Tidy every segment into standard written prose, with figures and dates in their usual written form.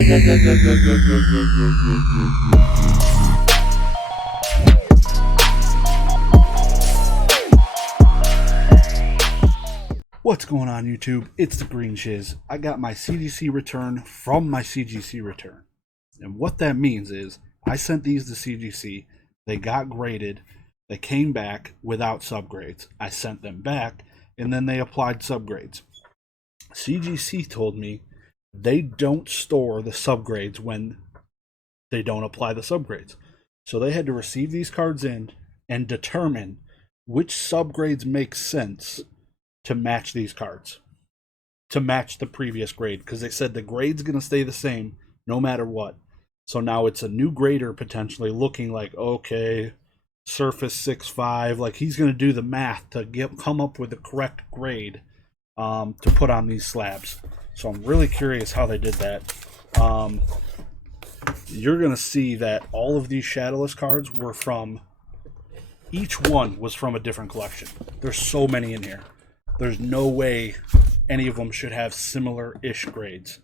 What's going on, YouTube? It's the Green Shiz. I got my CGC return from my CGC return. And what that means is I sent these to CGC. They got graded. They came back without subgrades. I sent them back, and then they applied subgrades. CGC told me they don't store the subgrades when they don't apply the subgrades. So they had to receive these cards in and determine which subgrades make sense to match these cards, to match the previous grade, because they said the grade's going to stay the same no matter what. So now it's a new grader potentially looking like, okay, Surface 6.5, like he's going to do the math to come up with the correct grade to put on these slabs. So I'm really curious how they did that. You're going to see that all of these shadowless cards were from, each one was from a different collection. There's so many in here. There's no way any of them should have similar-ish grades.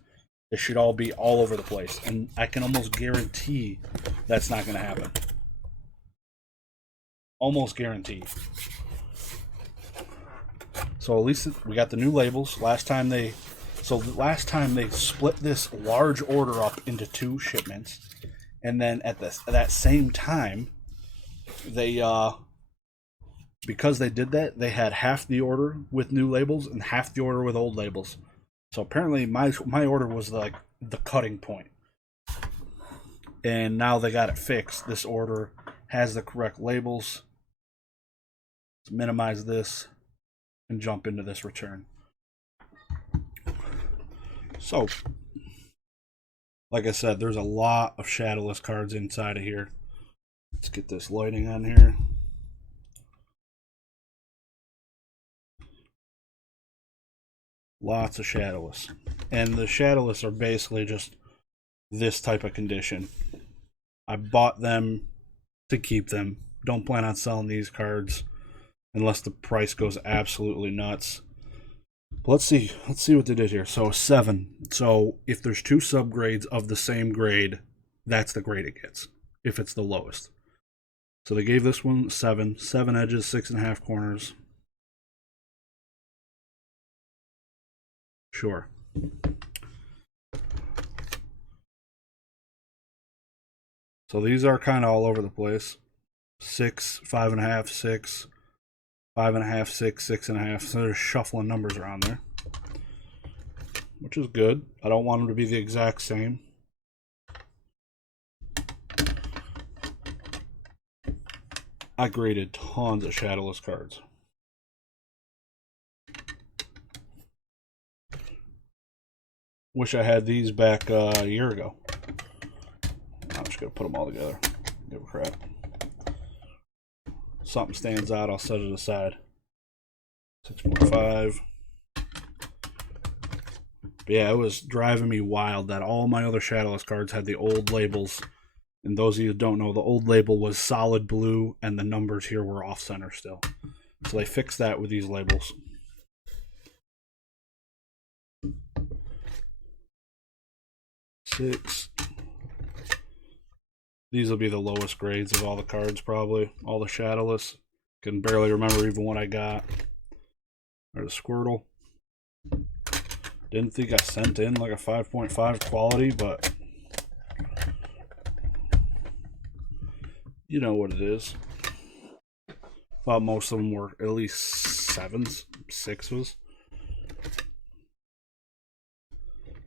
They should all be all over the place. And I can almost guarantee that's not going to happen. Almost guarantee. So at least we got the new labels. Last time they split this large order up into 2 shipments. And then at that same time, they because they did that, they had half the order with new labels and half the order with old labels. So apparently my order was like the cutting point. And now they got it fixed. This order has the correct labels. Let's minimize this and jump into this return. So, like I said, there's a lot of shadowless cards inside of here. Let's get this lighting on here. Lots of shadowless. And the shadowless are basically just this type of condition. I bought them to keep them. Don't plan on selling these cards unless the price goes absolutely nuts. But let's see what they did here. So 7. So if there's 2 subgrades of the same grade, that's the grade it gets, if it's the lowest. So they gave this one 7. 7 edges, 6.5 corners. Sure. So these are kind of all over the place. 6, 5.5, 6, 5.5, 6, 6.5. So they're shuffling numbers around there, which is good. I don't want them to be the exact same. I graded tons of shadowless cards. Wish I had these back a year ago. I'm just going to put them all together. Give a crap. Something stands out, I'll set it aside. 6.5. Yeah, it was driving me wild that all my other shadowless cards had the old labels. And those of you who don't know, the old label was solid blue and the numbers here were off center still. So they fixed that with these labels. Six. These will be the lowest grades of all the cards, probably. All the shadowless. Can barely remember even what I got. There's a Squirtle. Didn't think I sent in like a 5.5 quality, but you know what it is. Thought most of them were at least 7s, 6s.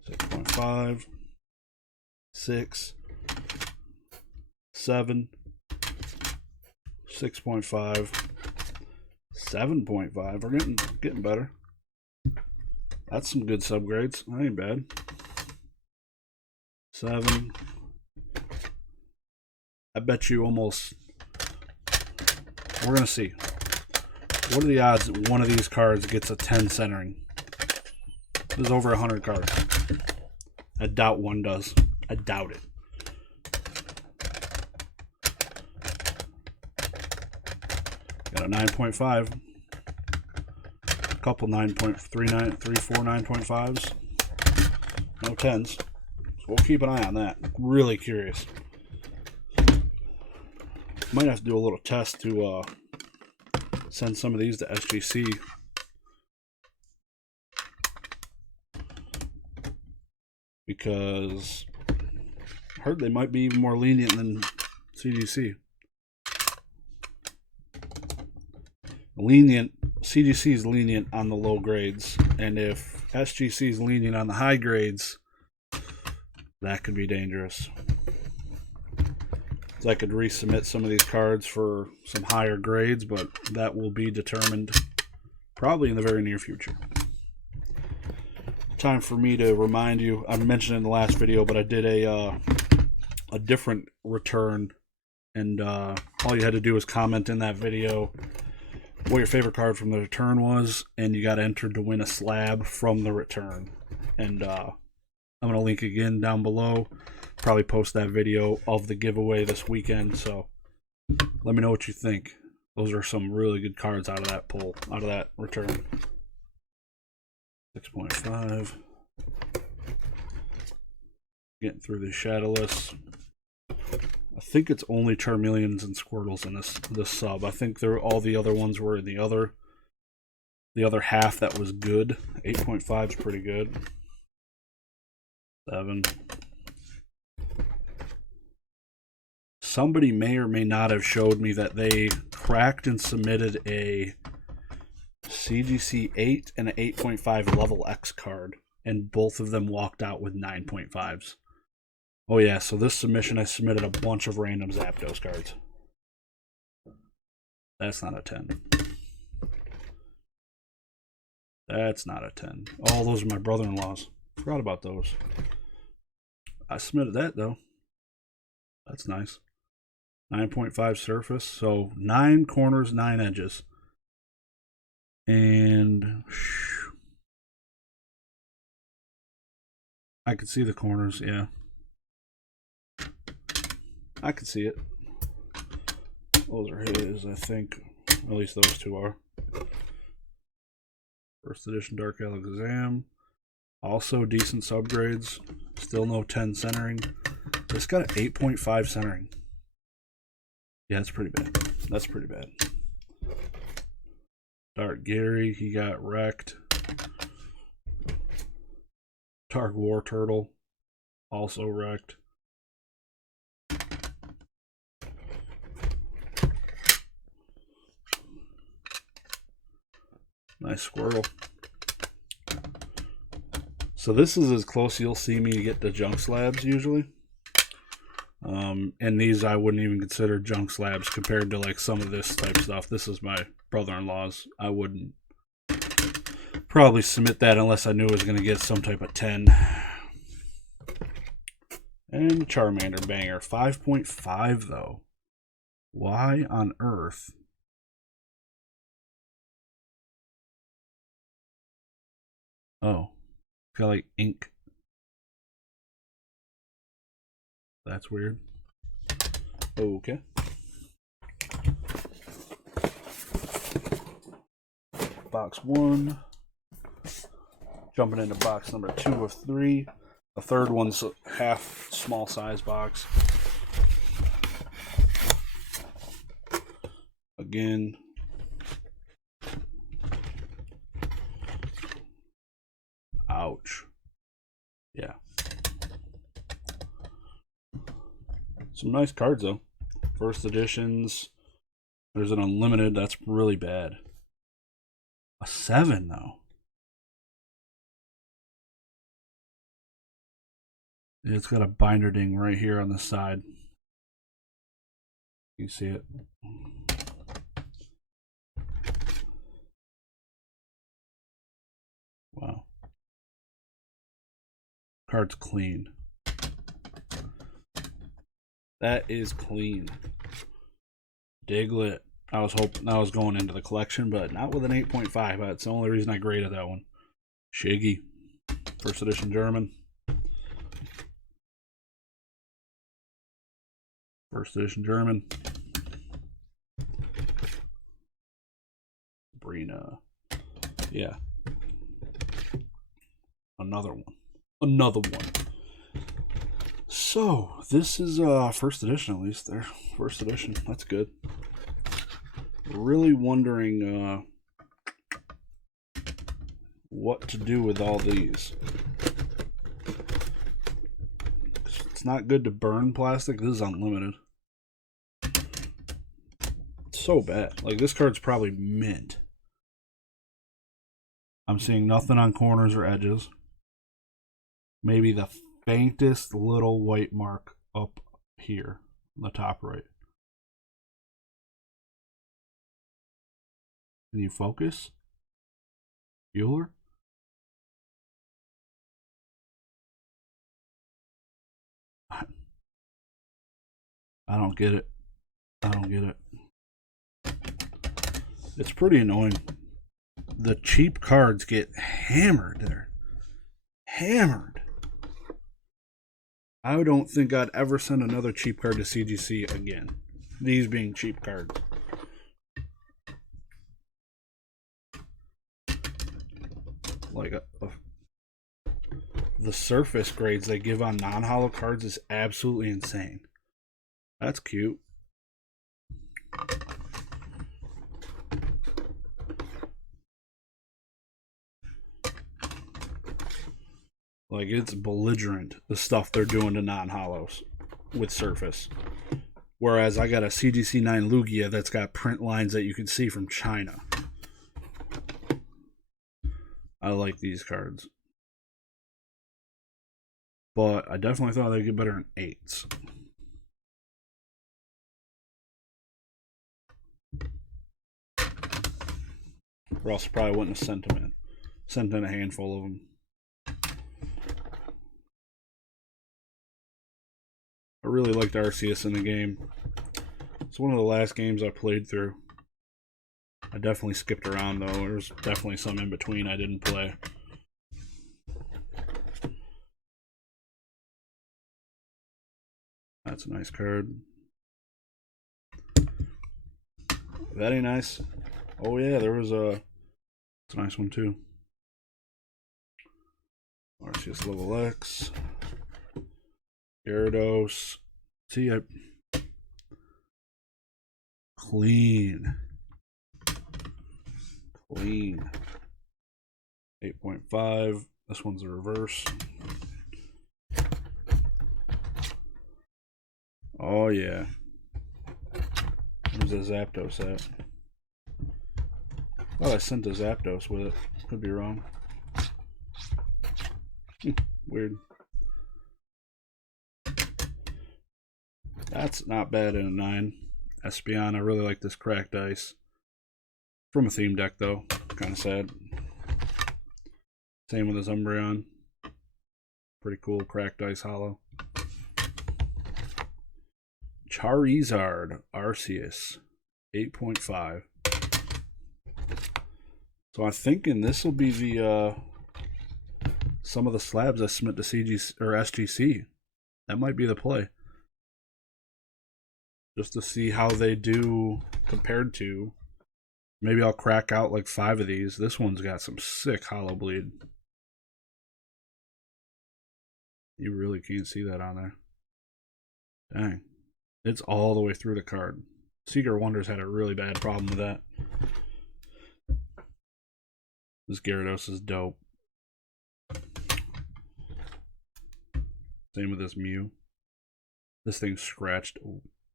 6.5. 6, 7, 6.5, 7.5. We're getting better. That's some good subgrades. That ain't bad. 7. I bet you almost. We're gonna see. What are the odds that one of these cards gets a 10 centering? There's over 100 cards. I doubt one does. I doubt it. Got a 9.5. A couple 9.39, 3, 4, 9.5s. No 10s. we'll keep an eye on that. Really curious. Might have to do a little test to send some of these to SGC. Because I heard they might be even more lenient than CGC. CGC is lenient on the low grades, and if SGC is lenient on the high grades, that could be dangerous. So I could resubmit some of these cards for some higher grades, but that will be determined probably in the very near future. Time for me to remind you, I mentioned in the last video, but I did a different return, and all you had to do was comment in that video what your favorite card from the return was, and you got entered to win a slab from the return. And I'm going to link again down below. Probably post that video of the giveaway this weekend, so let me know what you think. Those are some really good cards out of that pull, out of that return. 6.5. Getting through the shadowless. I think it's only Charmeleons and Squirtles in this sub. I think all the other ones were in the other half that was good. 8.5 is pretty good. 7. Somebody may or may not have showed me that they cracked and submitted a CGC 8 and an 8.5 level X card, and both of them walked out with 9.5s. Oh yeah, so this submission I submitted a bunch of random Zapdos cards. That's not a 10. That's not a 10. Oh, those are my brother-in-law's. Forgot about those. I submitted that though. That's nice. 9.5 surface, so 9 corners, 9 edges. And I could see the corners, yeah. I could see it. Those are his, I think. At least those two are. First edition Dark Alakazam. Also decent subgrades. Still no 10 centering. This got an 8.5 centering. Yeah, that's pretty bad. That's pretty bad. Dark Gary, he got wrecked. Dark War Turtle, also wrecked. Nice Squirtle. So this is as close you'll see me get to junk slabs usually. And these I wouldn't even consider junk slabs compared to like some of this type of stuff. This is my brother-in-law's. I wouldn't probably submit that unless I knew it was going to get some type of 10. And Charmander banger. 5.5 though. Why on earth? Oh, got like ink. That's weird. Okay. Box 1. Jumping into box number 2 of 3. The third one's a half small size box. Again. Ouch. Yeah. Some nice cards though. First editions. There's an unlimited. That's really bad. A 7 though. It's got a binder ding right here on the side. You see it. Wow. Card's clean. That is clean. Diglett. I was hoping that was going into the collection, but not with an 8.5. That's the only reason I graded that one. Shiggy. First edition German. First edition German. Brina. Yeah. Another one. Another one. So this is first edition, at least. There, first edition. That's good. Really wondering what to do with all these. It's not good to burn plastic. This is unlimited. It's so bad. Like, this card's probably mint. I'm seeing nothing on corners or edges. Maybe the faintest little white mark up here on the top right. Can you focus? Bueller? I don't get it. I don't get it. It's pretty annoying. The cheap cards get hammered there. Hammered. I don't think I'd ever send another cheap card to CGC again. These being cheap cards. Like the surface grades they give on non-holo cards is absolutely insane. That's cute. Like, it's belligerent, the stuff they're doing to non-holos with surface. Whereas I got a CGC 9 Lugia that's got print lines that you can see from China. I like these cards. But I definitely thought they'd get better in 8s. Or else I probably wouldn't have sent them in. Sent in a handful of them. I really liked Arceus in the game. It's one of the last games I played through. I definitely skipped around though. There's definitely some in between I didn't play. That's a nice card. That ain't nice. Oh yeah, there was a... It's a nice one too. Arceus level X. Gyarados. See, clean. Clean. 8.5. This one's a reverse. Oh yeah. Where's the Zapdos at? Oh, I sent a Zapdos with it. Could be wrong. Weird. That's not bad in a 9. Espeon, I really like this cracked ice. From a theme deck though. Kind of sad. Same with this Umbreon. Pretty cool cracked ice holo. Charizard Arceus 8.5. So I'm thinking this will be the some of the slabs I submit to CGC or SGC. That might be the play. Just to see how they do compared to. Maybe I'll crack out like 5 of these. This one's got some sick hollow bleed. You really can't see that on there. Dang. It's all the way through the card. Secret Wonders had a really bad problem with that. This Gyarados is dope. Same with this Mew. This thing's scratched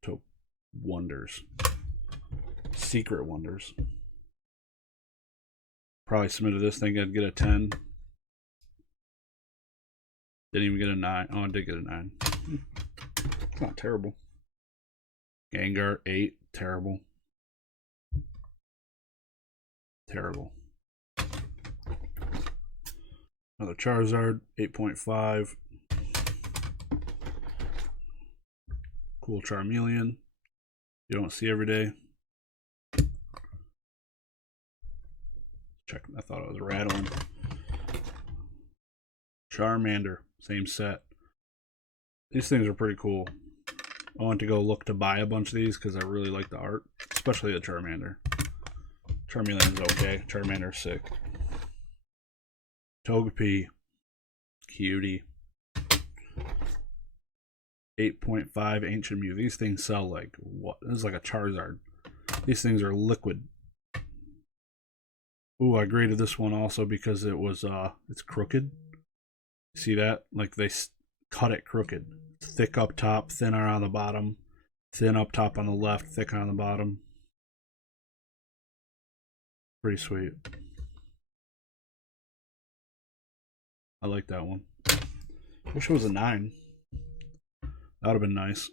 to wonders. Secret Wonders. Probably submitted this thing, I'd get a 10. Didn't even get a 9. Oh, I did get a 9. It's not terrible. Gengar 8, terrible. Terrible. Another Charizard 8.5. Cool Charmeleon. You don't see every day. Check. I thought it was rattling. Charmander, same set. These things are pretty cool. I want to go look to buy a bunch of these because I really like the art, especially the Charmander. Charmeleon's okay. Charmander's sick. Togepi, cutie. 8.5 Ancient Mew. These things sell like what? This is like a Charizard. These things are liquid. Ooh, I graded this one also because it was it's crooked. See that? Like they cut it crooked. Thick up top, thinner on the bottom. Thin up top on the left, thick on the bottom. Pretty sweet. I like that one. Wish it was a 9. That would have been nice.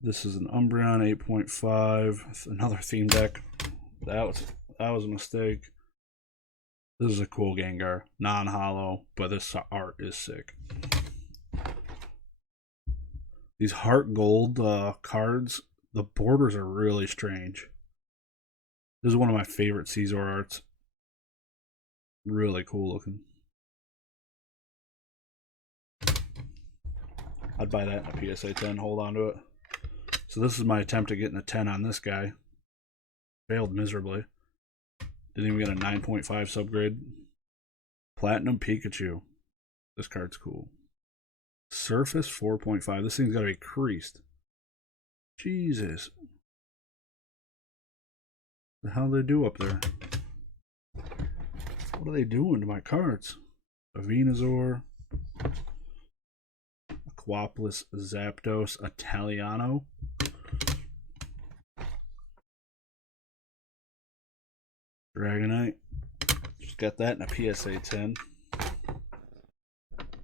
This is an Umbreon 8.5. Another theme deck. That was a mistake. This is a cool Gengar. Non-hollow, but this art is sick. These heart gold cards, the borders are really strange. This is one of my favorite Caesar arts. Really cool looking. I'd buy that in a PSA 10, hold on to it. So this is my attempt at getting a 10 on this guy. Failed miserably. Didn't even get a 9.5 subgrade. Platinum Pikachu. This card's cool. Surface 4.5. This thing's got to be creased. Jesus. What the hell do they do up there? What are they doing to my cards? A Venusaur. Aquapolis Zapdos Italiano. Dragonite. Just got that in a PSA 10.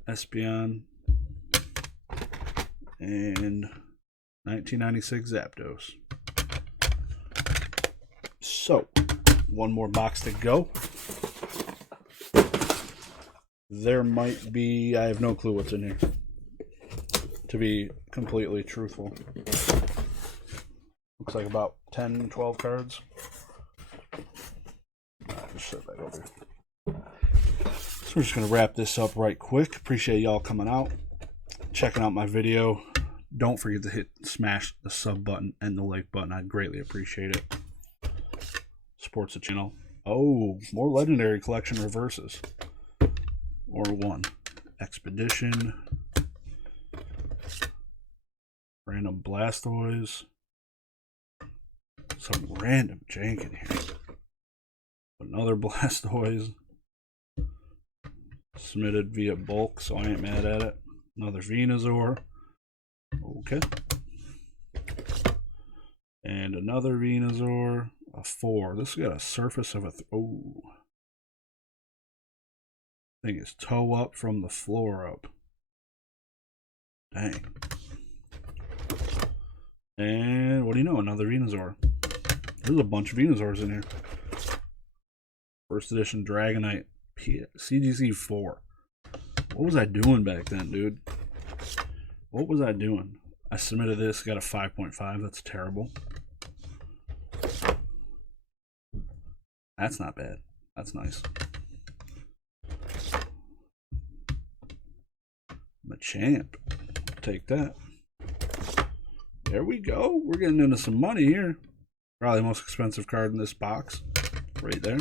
Espeon. And 1996 Zapdos. So, one more box to go. There might be, I have no clue what's in here, to be completely truthful. Looks like about 10, 12 cards. Just set that over. So we're just going to wrap this up right quick. Appreciate y'all coming out, checking out my video. Don't forget to smash the sub button and the like button. I'd greatly appreciate it. Supports the channel. Oh, more legendary collection reverses. Or one. Expedition. Random Blastoise. Some random jank in here. Another Blastoise. Submitted via bulk, so I ain't mad at it. Another Venusaur. Okay. And another Venusaur. A 4. This has got a surface of a... oh. Thing is toe up from the floor up. Dang. And what do you know? Another Venusaur. There's a bunch of Venusaurs in here. First edition Dragonite. CGC 4. What was I doing back then, dude? What was I doing? I submitted this, got a 5.5. That's terrible. That's not bad. That's nice. Machamp. Take that. There we go. We're getting into some money here. Probably the most expensive card in this box. Right there.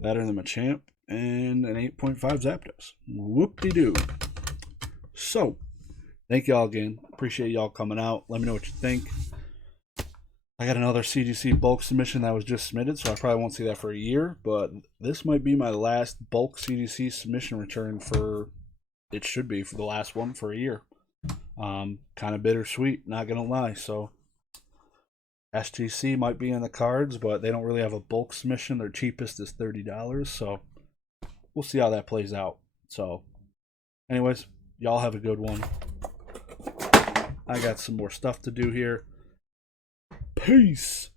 That and the Machamp. And an 8.5 Zapdos. Whoop-de-doo. So, thank y'all again. Appreciate y'all coming out. Let me know what you think. I got another CGC bulk submission that was just submitted, so I probably won't see that for a year. But this might be my last bulk CGC submission return for... it should be for the last one for a year. Kind of bittersweet, not gonna lie. So SGC might be in the cards, but they don't really have a bulk submission. Their cheapest is $30, so we'll see how that plays out. So anyways, y'all have a good one. I got some more stuff to do here. Peace.